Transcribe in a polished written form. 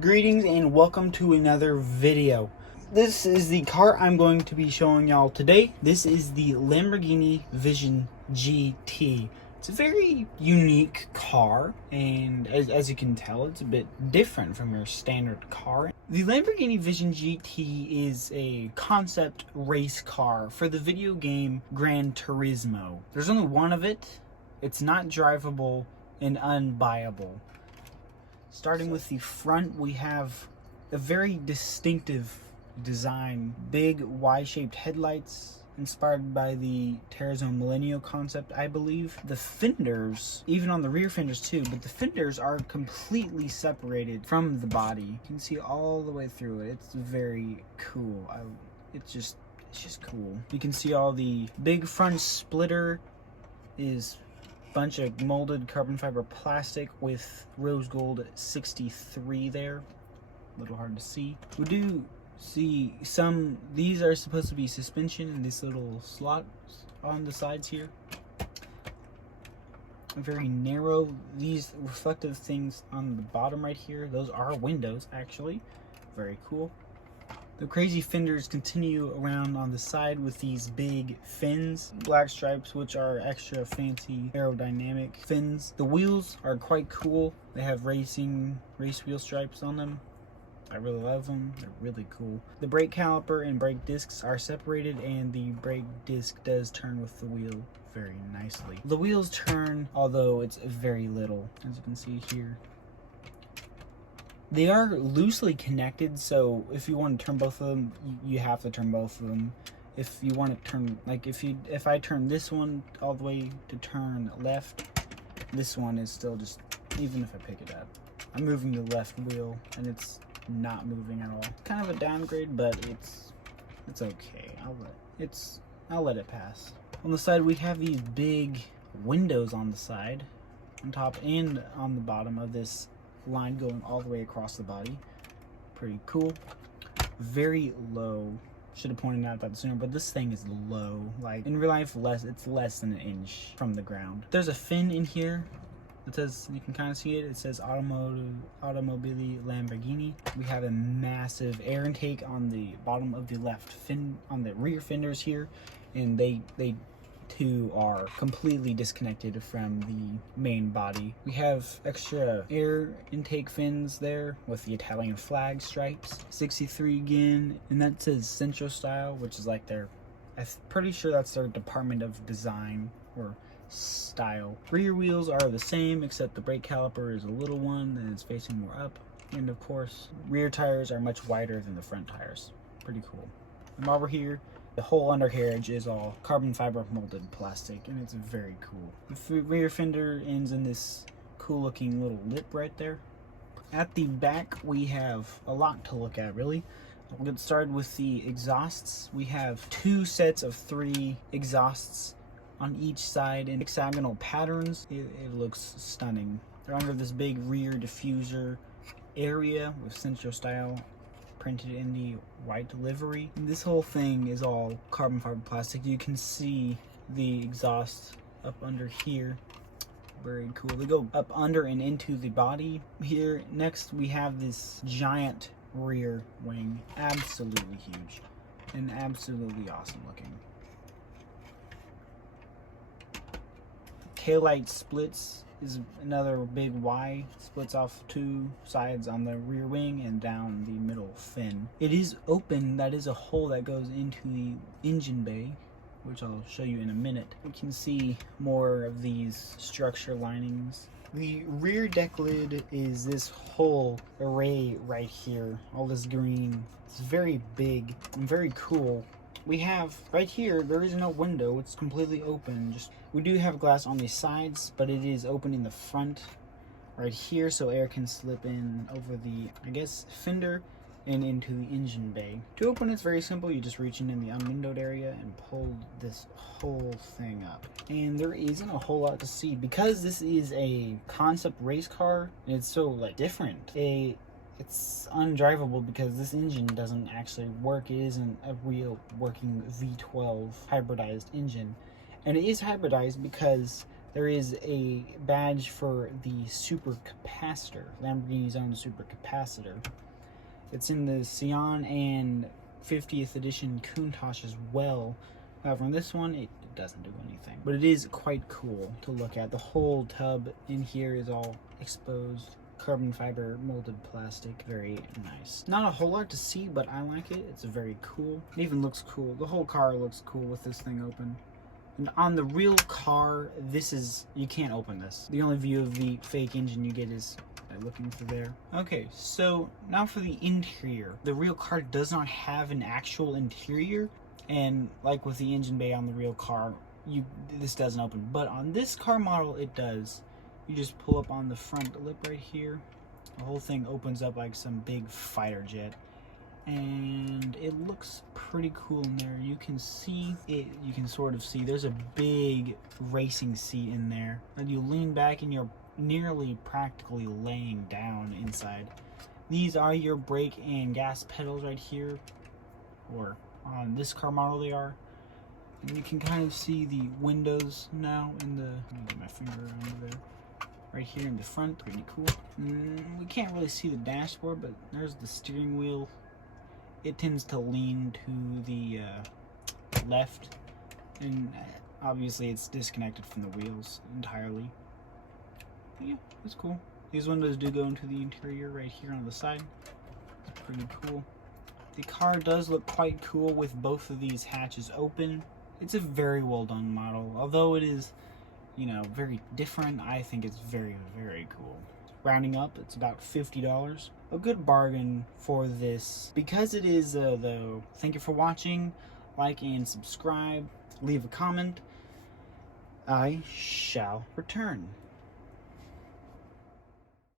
Greetings and welcome to another video. This is the car I'm going to be showing y'all today. This is the Lamborghini Vision GT. It's a very unique car, and as you can tell, it's a bit different from your standard car. The Lamborghini Vision GT is a concept race car for the video game Gran Turismo. There's only one of it. It's not drivable and unbuyable. Starting with the front, we have a very distinctive design. Big Y-shaped headlights inspired by the Terzo Millennial concept, I believe. The fenders, even on the rear fenders too, but the fenders are completely separated from the body. You can see all the way through it. It's very cool. It's just cool. You can see all the big front splitter is bunch of molded carbon fiber plastic with rose gold 63 there. A little hard to see. We do see some, these are supposed to be suspension in this little slot on the sides here. Very narrow. These reflective things on the bottom right here, those are windows actually. Very cool. The crazy fenders continue around on the side with these big fins, black stripes, which are extra fancy aerodynamic fins. The wheels are quite cool. They have race wheel stripes on them. I really love them. They're really cool. The brake caliper and brake discs are separated, and the brake disc does turn with the wheel very nicely. The wheels turn, although it's very little, as you can see here. They are loosely connected, so if you want to turn both of them, you have to turn both of them. If you want to turn, like if I turn this one all the way to turn left, this one is still just, even if I pick it up, I'm moving the left wheel and it's not moving at all. Kind of a downgrade, but it's okay. I'll let it pass. On the side, we have these big windows on the side, on top and on the bottom of this line going all the way across the body. Pretty cool. Very low. Should have pointed out that sooner, but this thing is low. Like in real life, it's less than an inch from the ground. There's a fin in here. It says, you can kind of see it. It says Automobili Lamborghini. We have a massive air intake on the bottom of the left fin, on the rear fenders here, and they two are completely disconnected from the main body. We have extra air intake fins there with the Italian flag stripes. 63 again, and that says Centro Style, which is like their, I'm pretty sure that's their department of design or style. Rear wheels are the same, except the brake caliper is a little one and it's facing more up. And of course, rear tires are much wider than the front tires. Pretty cool. And while we're here, the whole undercarriage is all carbon fiber molded plastic, and it's very cool. The rear fender ends in this cool looking little lip right there. At the back, we have a lot to look at, really. We'll get started with the exhausts. We have two sets of 3 exhausts on each side in hexagonal patterns. It looks stunning. They're under this big rear diffuser area with Centro Style printed in the white livery. And this whole thing is all carbon fiber plastic. You can see the exhaust up under here. Very cool. They go up under and into the body here. Next, we have this giant rear wing. Absolutely huge and absolutely awesome looking. Taillight splits is another big Y, splits off 2 sides on the rear wing and down the middle fin. It is open, that is a hole that goes into the engine bay, which I'll show you in a minute. We can see more of these structure linings. The rear deck lid is this whole array right here, all this green. It's very big and very cool. We have right here, there is no window, it's completely open. We do have glass on the sides, but it is open in the front right here, so air can slip in over the, I guess, fender and into the engine bay. To open, it's very simple. You just reach in the unwindowed area and pull this whole thing up. And there isn't a whole lot to see because this is a concept race car and it's so like different. It's undrivable because this engine doesn't actually work. It isn't a real working V12 hybridized engine. And it is hybridized because There is a badge for the super capacitor, Lamborghini's own super capacitor. It's in the Cyan and 50th edition Countach as well. However, on this one, it doesn't do anything. But it is quite cool to look at. The whole tub in here is all exposed. Carbon fiber molded plastic. Very nice. Not a whole lot to see, but I like it. It's very cool. It even looks cool. The whole car looks cool with this thing open. And on the real car, you can't open this. The only view of the fake engine you get is by looking through there. Okay, so now for the interior. The real car does not have an actual interior, and like with the engine bay on the real car, this doesn't open. But on this car model, it does. You just pull up on the front lip right here. The whole thing opens up like some big fighter jet. And it looks pretty cool in there. You can see it, you can sort of see there's a big racing seat in there. And you lean back and you're nearly practically laying down inside. These are your brake and gas pedals right here, or on this car model they are. And you can kind of see the windows now in the, let me get my finger around there. Right here in the front, pretty cool. We can't really see the dashboard, but there's the steering wheel. It tends to lean to the left, and obviously it's disconnected from the wheels entirely. But yeah, that's cool. These windows do go into the interior right here on the side. It's pretty cool. The car does look quite cool with both of these hatches open. It's a very well done model. Although it is, you know, very different, I think it's very, very cool. Rounding up, it's about $50. A good bargain for this. Because it is, though, thank you for watching. Like and subscribe. Leave a comment. I shall return.